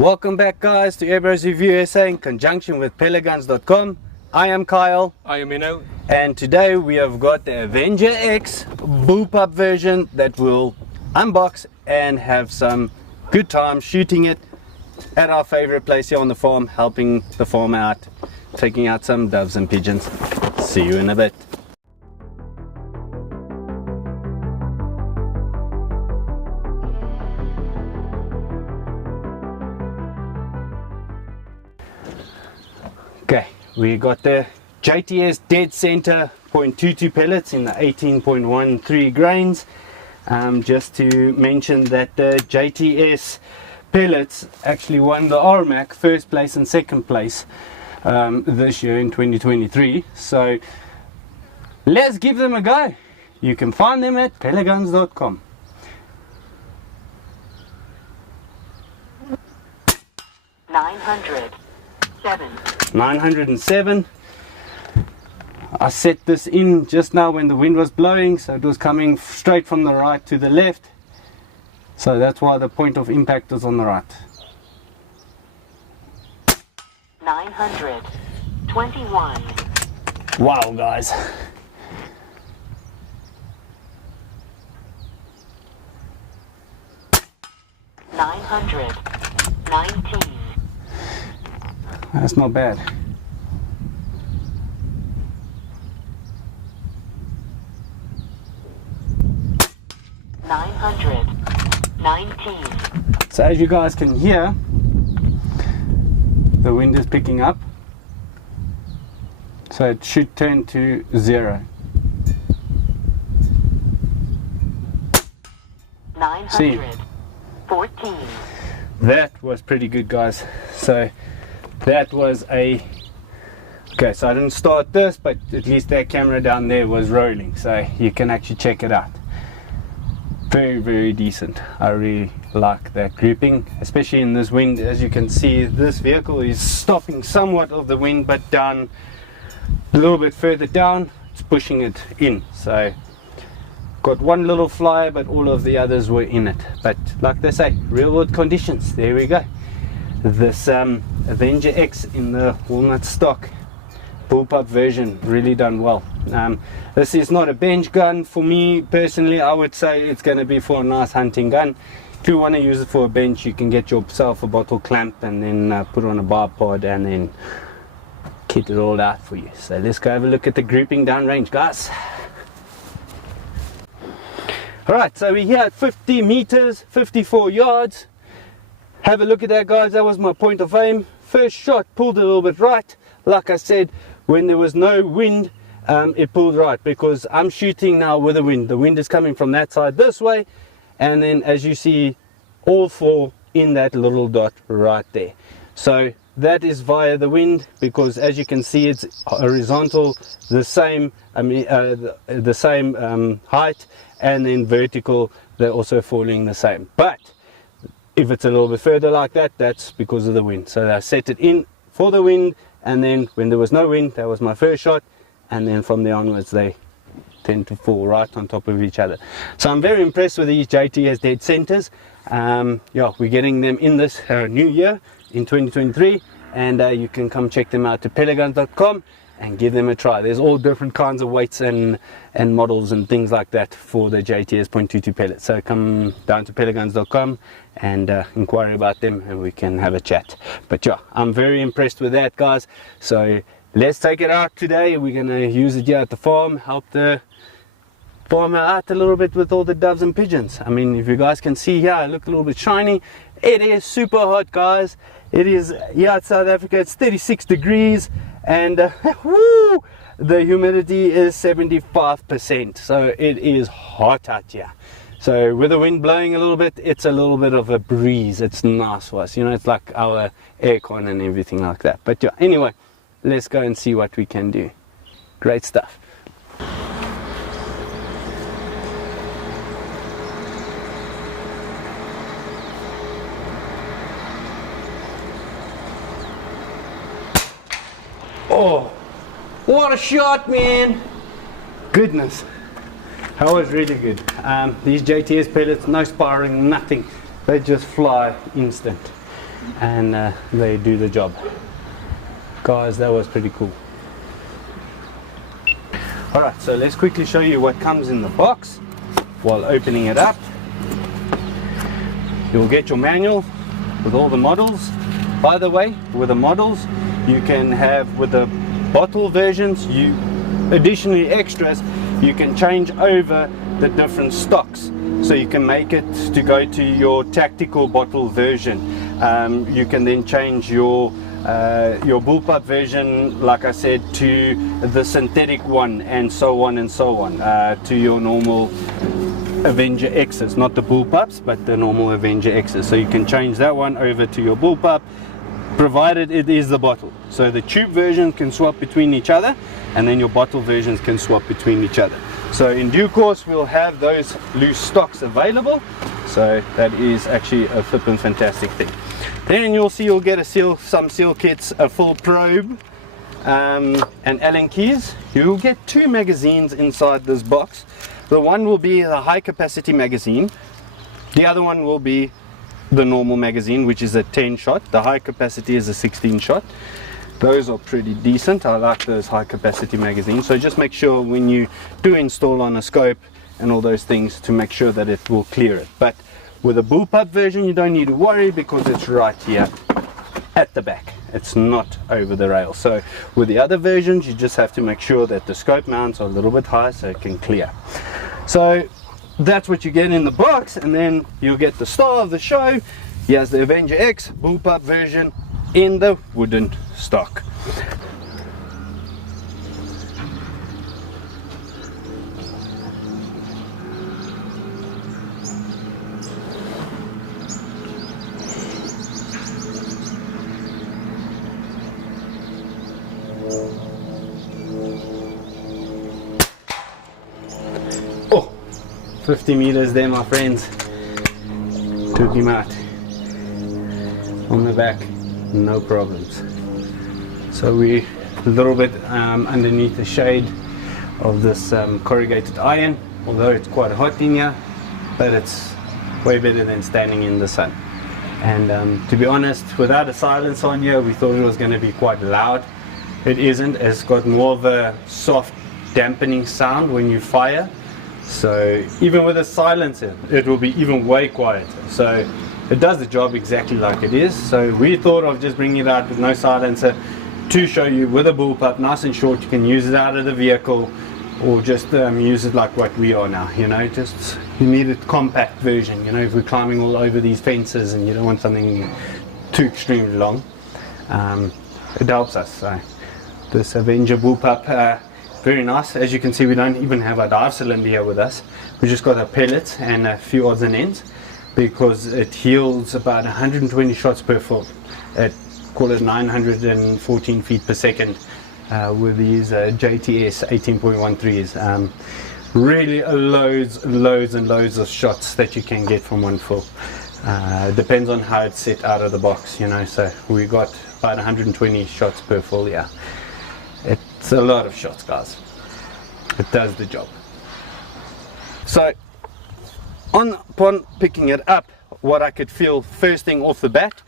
Welcome back, guys, to Airbros Review SA in conjunction with pelletguns.com. I am Kyle. I am Inno. And today we have got the Avenge-X Bullpup version that we'll unbox and have some good time shooting it at our favorite place here on the farm, helping the farm out, taking out some doves and pigeons. See you in a bit. Okay, we got the JTS Dead Center .22 pellets in the 18.13 grains. Just to mention that the JTS pellets actually won the RMAC first place and second place this year in 2023. So let's give them a go. You can find them at pelletguns.com. $907. I set this in just now when the wind was blowing, so it was coming straight from the right to the left, so that's why the point of impact was on the right. 921. Wow, guys. $919. That's not bad. $919. So as you guys can hear, the wind is picking up, so it should turn to 0. 914. That was pretty good, guys. So that was a okay, so I didn't start this, but at least that camera down there was rolling, so you can actually check it out. Very decent. I really like that grouping, especially in this wind. As you can see, this vehicle is stopping somewhat of the wind, but down a little bit further down it's pushing it in. So got one little flyer, but all of the others were in it. But like they say, real world conditions. There we go. This Avenger-X in the walnut stock bullpup version, really done well. This is not a bench gun for me personally. I would say it's going to be for a nice hunting gun. If you want to use it for a bench, you can get yourself a bottle clamp and then put on a bar pod and then kit it all out for you. So let's go have a look at the grouping downrange, guys. Alright, so we're here at 50 meters, 54 yards. Have a look at that, guys. That was my point of aim. First shot pulled a little bit right. Like I said, when there was no wind, it pulled right, because I'm shooting now with the wind. The wind is coming from that side this way, and then as you see, all four in that little dot right there. So that is via the wind, because as you can see, it's horizontal, the same height, and then vertical, they're also falling the same. But if it's a little bit further like that, that's because of the wind. So I set it in for the wind, and then when there was no wind, that was my first shot, and then from there onwards they tend to fall right on top of each other. So I'm very impressed with these JTS Dead Centers. Yeah, we're getting them in this new year in 2023, and you can come check them out to pelletguns.com and give them a try. There's all different kinds of weights and models and things like that for the JTS .22 pellet. So come down to pelletguns.com and inquire about them, and we can have a chat. But yeah, I'm very impressed with that, guys. So let's take it out today. We're gonna use it here at the farm, help the farmer out a little bit with all the doves and pigeons. I mean, if you guys can see here, I look a little bit shiny. It is super hot, guys. It is here at South Africa. It's 36 degrees, and woo, the humidity is 75%. So it is hot out here. So with the wind blowing a little bit, it's a little bit of a breeze. It's nice for us, you know, it's like our aircon and everything like that. But yeah, anyway, let's go and see what we can do. Great stuff. Oh, what a shot, man! Goodness, that was really good. These JTS pellets, no sparring, nothing. They just fly instant. and they do the job. Guys, that was pretty cool. Alright, so let's quickly show you what comes in the box while opening it up. You'll get your manual with all the models. By the way, with the models, you can have, with the bottle versions, you additionally extras, you can change over the different stocks. So you can make it to go to your tactical bottle version. You can then change your Bullpup version, like I said, to the synthetic one, and so on and so on, to your normal Avenger-X's, not the Bullpups, but the normal Avenger-X's. So you can change that one over to your Bullpup, provided it is the bottle. So the tube version can swap between each other, and then your bottle versions can swap between each other. So in due course we'll have those loose stocks available, so that is actually a flippin' fantastic thing. Then you'll see you'll get some seal kits, a full probe, and Allen keys. You'll get 2 magazines inside this box. The one will be the high capacity magazine, the other one will be the normal magazine, which is a 10 shot. The high capacity is a 16 shot. Those are pretty decent. I like those high capacity magazines. So just make sure when you do install on a scope and all those things to make sure that it will clear it. But with a Bullpup version you don't need to worry, because it's right here at the back. It's not over the rail. So with the other versions you just have to make sure that the scope mounts are a little bit high so it can clear. So that's what you get in the box, and then you'll get the star of the show. Here's the Avenger-X Bullpup version in the wooden stock. Oh, 50 meters there, my friends. Took him out. On the back, no problems. So we're a little bit underneath the shade of this corrugated iron, although it's quite hot in here, but it's way better than standing in the sun. And to be honest, without a silence on here, we thought it was going to be quite loud. It isn't. It's got more of a soft dampening sound when you fire. So even with a silencer, it will be even way quieter. So it does the job exactly like it is. So we thought of just bringing it out with no silencer to show you with a Bullpup, nice and short. You can use it out of the vehicle, or just use it like what we are now. You know, just you need a compact version. You know, if we're climbing all over these fences and you don't want something too extremely long, it helps us. So this Avenger Bullpup, very nice. As you can see, we don't even have a dive cylinder here with us. We just got a pellet and a few odds and ends, because it yields about 120 shots per full at, call it 914 feet per second with these JTS 18.13s. Really loads and loads of shots that you can get from one full. Depends on how it's set out of the box, you know. So we got about 120 shots per full. Yeah, it's a lot of shots, guys. It does the job. So upon picking it up, what I could feel first thing off the bat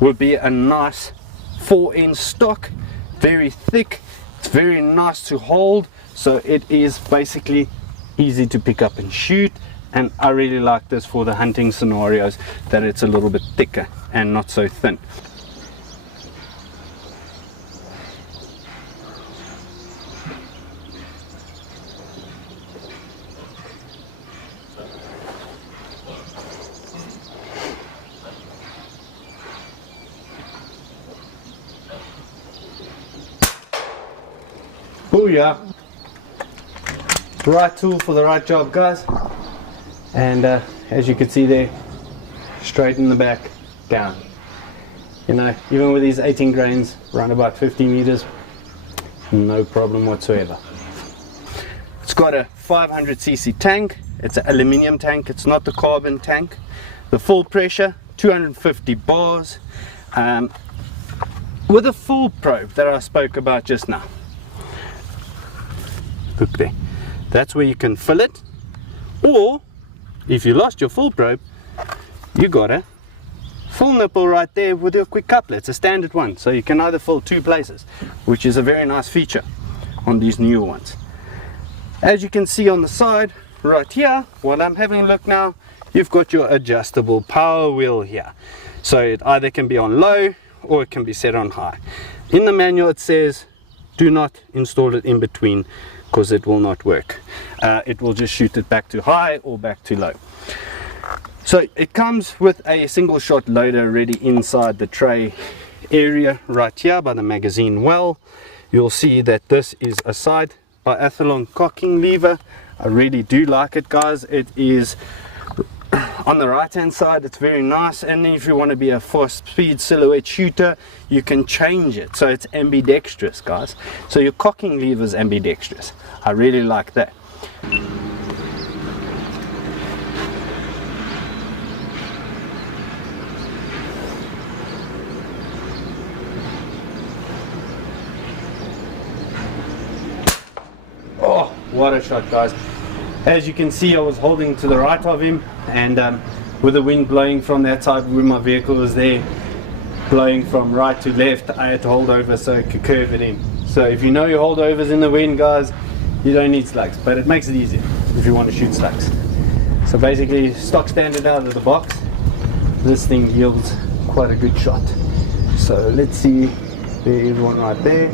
would be a nice 4-inch stock, very thick. It's very nice to hold, so it is basically easy to pick up and shoot. And I really like this for the hunting scenarios, that it's a little bit thicker and not so thin. Oh yeah, right tool for the right job, guys. And as you can see there, straight in the back, down. You know, even with these 18 grains, around about 50 meters, no problem whatsoever. It's got a 500cc tank. It's an aluminium tank, it's not the carbon tank. The full pressure, 250 bars, with a full probe that I spoke about just now. Look there, that's where you can fill it, or if you lost your full probe, you got a full nipple right there with your quick coupler. It's a standard one, so you can either fill 2 places, which is a very nice feature on these newer ones. As you can see on the side right here, while I'm having a look now, you've got your adjustable power wheel here. So it either can be on low or it can be set on high. In the manual it says do not install it in between, because it will not work. It will just shoot it back to high or back to low. So it comes with a single shot loader already inside the tray area right here by the magazine well. You'll see that this is a side biathlon cocking lever. I really do like it, guys. It is on the right hand side, it's very nice, and if you want to be a fast speed silhouette shooter, you can change it, so it's ambidextrous, guys. So your cocking lever is ambidextrous. I really like that. Oh, what a shot, guys. As you can see, I was holding to the right of him, and with the wind blowing from that side where my vehicle was there, blowing from right to left, I had to hold over so it could curve it in. So if you know your holdovers in the wind, guys, you don't need slugs, but it makes it easier if you want to shoot slugs. So basically, stock standard out of the box, this thing yields quite a good shot. So let's see, there is one right there.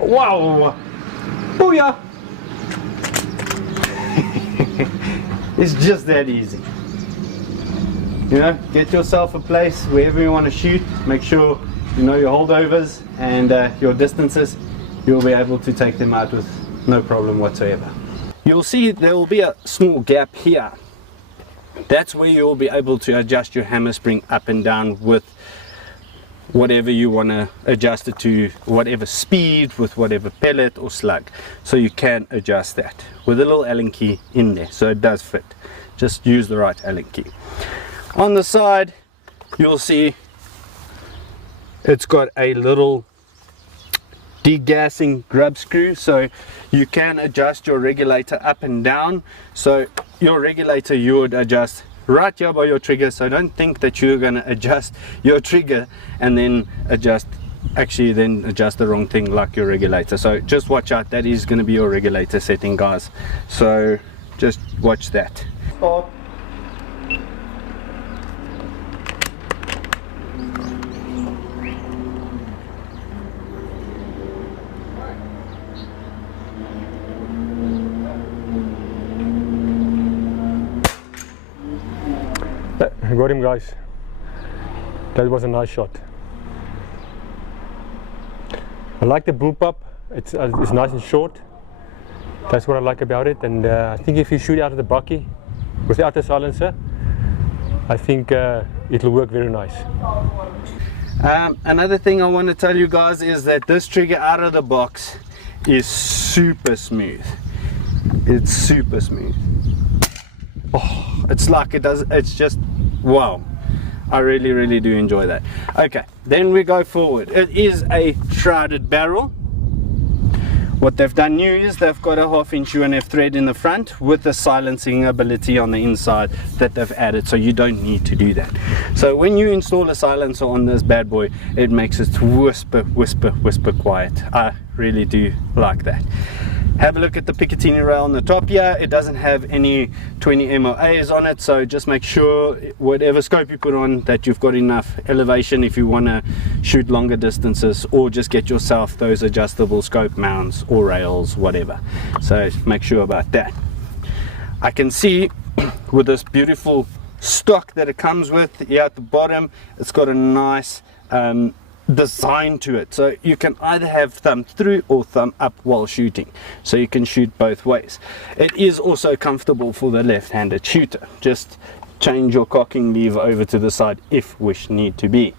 Wow! Booyah! It's just that easy. You know, get yourself a place wherever you want to shoot. Make sure you know your holdovers and your distances. You'll be able to take them out with no problem whatsoever. You'll see there will be a small gap here. That's where you'll be able to adjust your hammer spring up and down with whatever you want to adjust it to, whatever speed, with whatever pellet or slug. So you can adjust that with a little Allen key in there, so it does fit. Just use the right Allen key. On the side, you'll see it's got a little degassing grub screw, so you can adjust your regulator up and down. So your regulator you would adjust right here by your trigger, so don't think that you're going to adjust your trigger and then adjust the wrong thing like your regulator. So just watch out, that is going to be your regulator setting, guys, so just watch that. Stop. I got him, guys. That was a nice shot. I like the Bullpup. It's nice and short. That's what I like about it. And I think if you shoot out of the bucky without the silencer, I think it'll work very nice. Another thing I want to tell you guys is that this trigger out of the box is super smooth. It's super smooth. Oh, it's like it does, it's just wow. I really do enjoy that. Okay, then we go forward. It is a shrouded barrel. What they've done new is they've got a 1/2" UNF thread in the front with the silencing ability on the inside that they've added, so you don't need to do that. So when you install a silencer on this bad boy, it makes it whisper quiet. I really do like that. Have a look at the Picatinny rail on the top here. It doesn't have any 20 MOAs on it, so just make sure whatever scope you put on that you've got enough elevation if you want to shoot longer distances, or just get yourself those adjustable scope mounts or rails, whatever. So make sure about that. I can see with this beautiful stock that it comes with here at the bottom, it's got a nice design to it, so you can either have thumb through or thumb up while shooting, so you can shoot both ways. It is also comfortable for the left-handed shooter. Just change your cocking lever over to the side if wish need to be.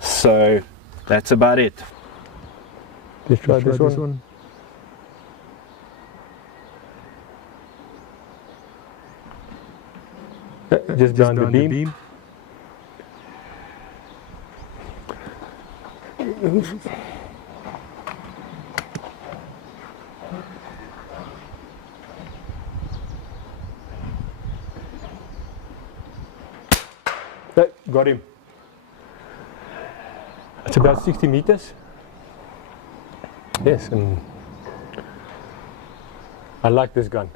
So that's about it. Let's try this one. Just behind the beam. Hey, got him. It's about 60 meters. Yes, and I like this gun.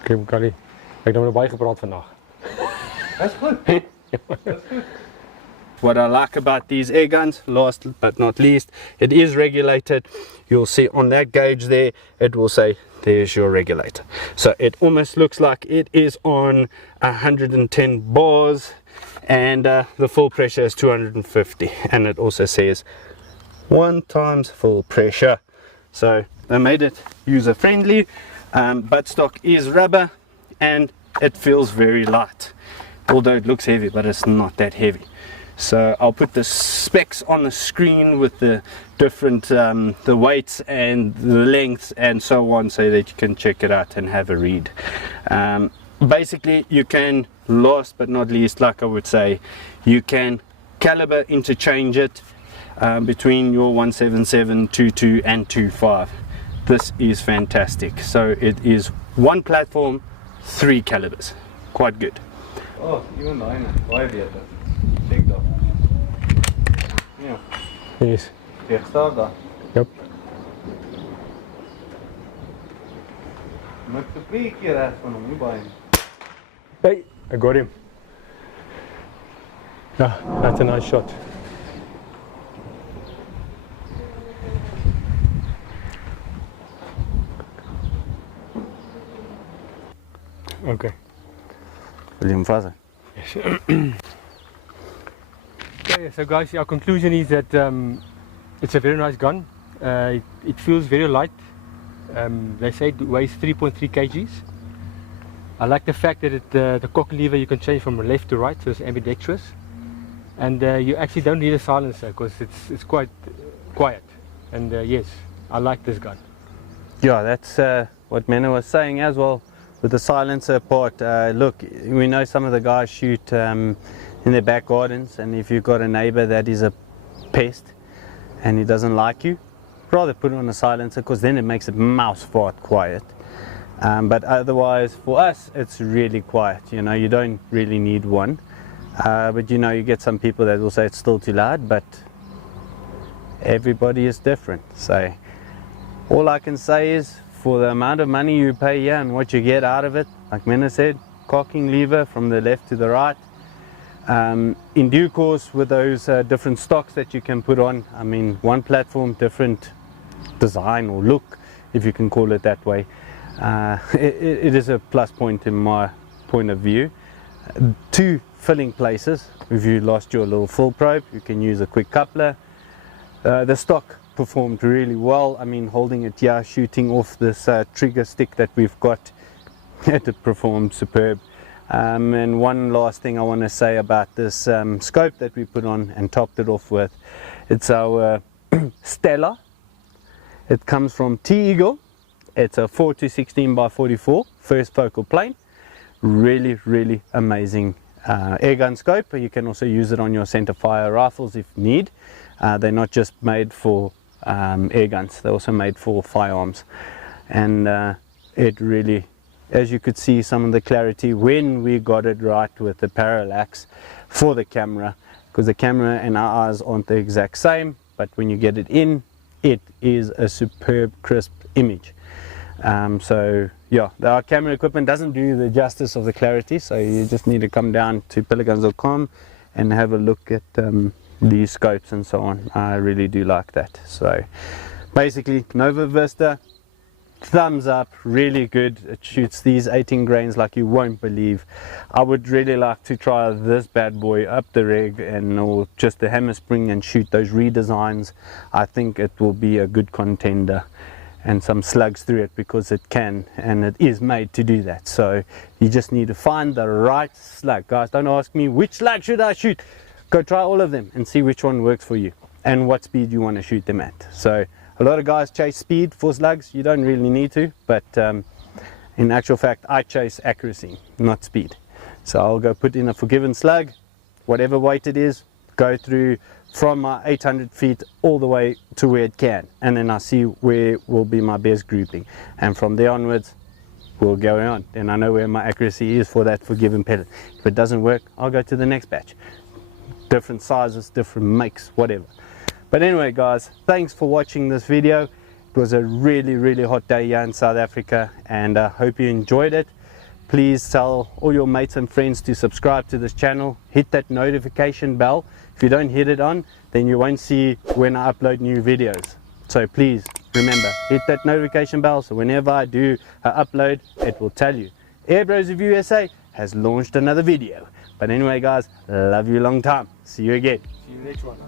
Okay, Kali, ek het nou baie gepraat vandag. That's good. What I like about these air guns, last but not least, it is regulated. You'll see on that gauge there, it will say there's your regulator. So it almost looks like it is on 110 bars, and the full pressure is 250, and it also says 1 times full pressure. So they made it user friendly. Buttstock is rubber and it feels very light, although it looks heavy, but it's not that heavy. So I'll put the specs on the screen with the different the weights and the lengths and so on, so that you can check it out and have a read. Basically, you can, last but not least, like I would say, you can caliber interchange it between your 177, 22 and 25. This is fantastic. So it is 1 platform, 3 calibers. Quite good. Oh, even I know. Why did that? Take that. Yeah. Yes. Start that. Yep. Moet de 2 keer rest van hom nie baie. Hey, I got him. Yeah, that's a nice shot. Okay. William Fazer. Okay, so guys, our conclusion is that it's a very nice gun. It feels very light. They say it weighs 3.3 kgs. I like the fact that the cock lever you can change from left to right, so it's ambidextrous. And you actually don't need a silencer because it's quite quiet. And yes, I like this gun. Yeah, that's what Menno was saying as well with the silencer part. Look, we know some of the guys shoot in their back gardens, and if you've got a neighbor that is a pest and he doesn't like you, rather put on a silencer, because then it makes it mouse fart quiet. But otherwise, for us, it's really quiet. You know, you don't really need one. But you know, you get some people that will say it's still too loud, but everybody is different. So all I can say is, for the amount of money you pay here and what you get out of it, like Menno said, cocking lever from the left to the right. In due course, with those different stocks that you can put on, I mean, 1 platform, different design or look, if you can call it that way. It is a plus point in my point of view. 2 filling places. If you lost your little full probe, you can use a quick coupler. The stock performed really well. I mean, holding it here, shooting off this trigger stick that we've got, it performed superb. And one last thing I want to say about this scope that we put on and topped it off with, it's our Stella. It comes from T-Eagle. It's a 4-16 by 44 first focal plane. Really, really amazing airgun scope. You can also use it on your center fire rifles if need. They're not just made for air guns, they're also made for firearms. And it really, as you could see, some of the clarity when we got it right with the parallax for the camera, because the camera and our eyes aren't the exact same, but when you get it in, it is a superb crisp image. So yeah, our camera equipment doesn't do the justice of the clarity, so you just need to come down to pelletguns.com and have a look at these scopes and so on. I really do like that. So basically, Nova Vista, thumbs up, really good. It shoots these 18 grains like you won't believe. I would really like to try this bad boy up the rig, and or just the hammer spring, and shoot those redesigns. I think it will be a good contender, and some slugs through it, because it can, and it is made to do that. So you just need to find the right slug. Guys, don't ask me which slug should I shoot. Go try all of them and see which one works for you and what speed you want to shoot them at. So a lot of guys chase speed for slugs. You don't really need to, but in actual fact, I chase accuracy, not speed. So I'll go put in a forgiven slug, whatever weight it is, go through from my 800 feet all the way to where it can, and then I see where will be my best grouping, and from there onwards we'll go on. Then I know where my accuracy is for that forgiven pellet. If it doesn't work, I'll go to the next batch. Different sizes, different makes, whatever. But anyway guys, thanks for watching this video. It was a really hot day here in South Africa, and I hope you enjoyed it. Please tell all your mates and friends to subscribe to this channel. Hit that notification bell. If you don't hit it on, then you won't see when I upload new videos. So please remember, hit that notification bell so whenever I do an upload, it will tell you. Airbros of USA has launched another video. But anyway guys, love you long time. See you again. See you next one.